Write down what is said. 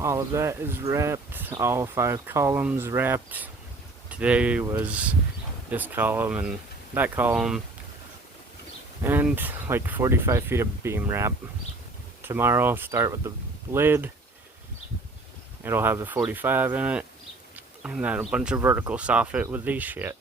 All of that is wrapped, all 5 columns wrapped. Today was this column and that column, and like 45 feet of beam wrap. Tomorrow, start with the lid. It'll have the 45 in it, and then a bunch of vertical soffit with these shit.